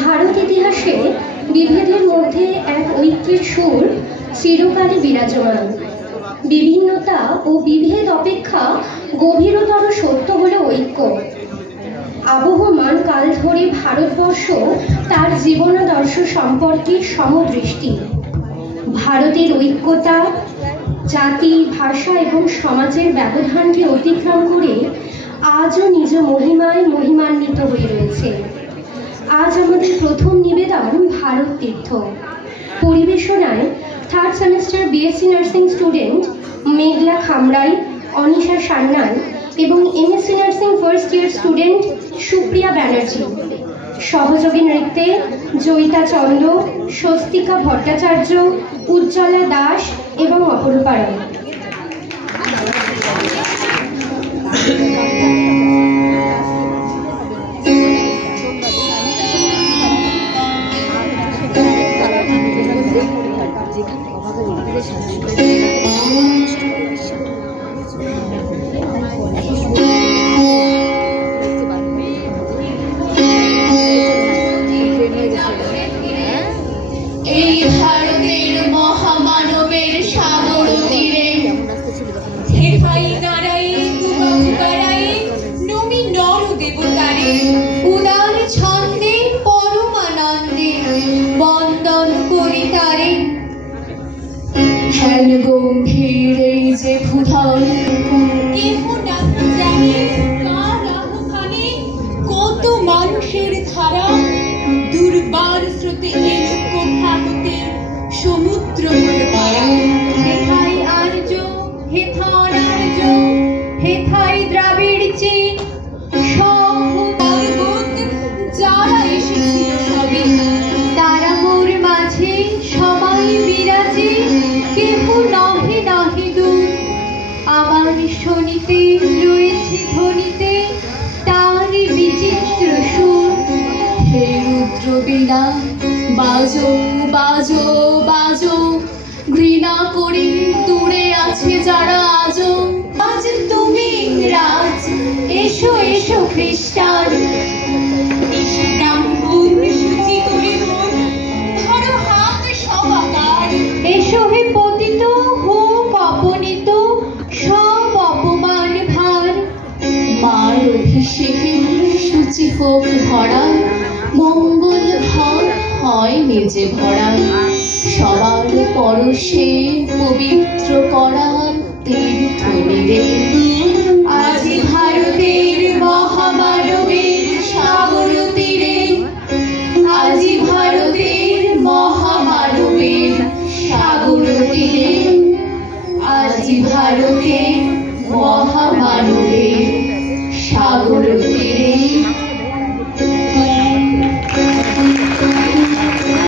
ভারত ইতিহাসে বিভেদের মধ্যে এক ঐক্যের সুর চিরকালই বিরাজমান। বিভিন্নতা ও বিভেদ অপেক্ষা গভীরতর সত্য হল ঐক্য। আবহমান কাল ধরে ভারতবর্ষ তার জীবনাদর্শ সম্পর্কে সমদৃষ্টি। ভারতের ঐক্যতা জাতি, ভাষা এবং সমাজের ব্যবধানকে অতিক্রম করে আজও নিজ মহিমায় মহিমান্বিত হয়ে রয়েছে। আজ আমাদের প্রথম নিবেদন ভারত তীর্থ। পরিবেশনায় third semester BSc nursing student Meghla Khamrai, Anisha Sanyal এবং MSc nursing first year student Supriya Banerjee. সহযোগী নৃত্যে জয়িতা চন্দ, স্বস্তিকা ভট্টাচার্য, উজ্জ্বলা দাস এবং অপরূপা রায়। এই ভারতের মহামানবের সাগর তীরে হেথাই দাঁড়াই তুবাই নমি নর দেবতারে উদার ছন্দে পরমানন্দে বন্দন করি তারে। ধ্যান গম্ভীর এই যে ভূধর কেহ না জানে কার আহ্বানে কত মানুষের ধারা দুর্বার স্রোতে এলোকে সমুদ্র পাড়া। হেথাই আর্য, হেথন আর্য, হেথাই দ্রাবিড় চীন সব পর্বত যারা এসেছিল সবে তারা মোর মাঝে সবাই বিরাজে কেহ নহে নহে দূর। আমার শনিতে রয়েছে ধ্বনিতে তার বিচিত্র সুর। হে রুদ্র বীণা বাজো বাজো বাজো, ঘৃণা করি দূরে আছে যারা আজও। আজ তুমি রাজ, এসো এসো খ্রিস্টান, এসে ব্রাহ্মণ সূচি করি মন, ধরো হাত সবাকার। এসো হে পতিত হোক অপনীত সব অপমান ভার। মার অভিষেকে সূচি হোক ধরা, মঙ্গল ভাব হয় মেজে ভরা। সবার পরশে পবিত্র করা তীর্থ নীরে। আজি ভারতের মহামানবের সাগর তীরে, আজি ভারতের মহামানবের সাগর তীরে, আজি ভারতের মহামানবের সাগর তীরে।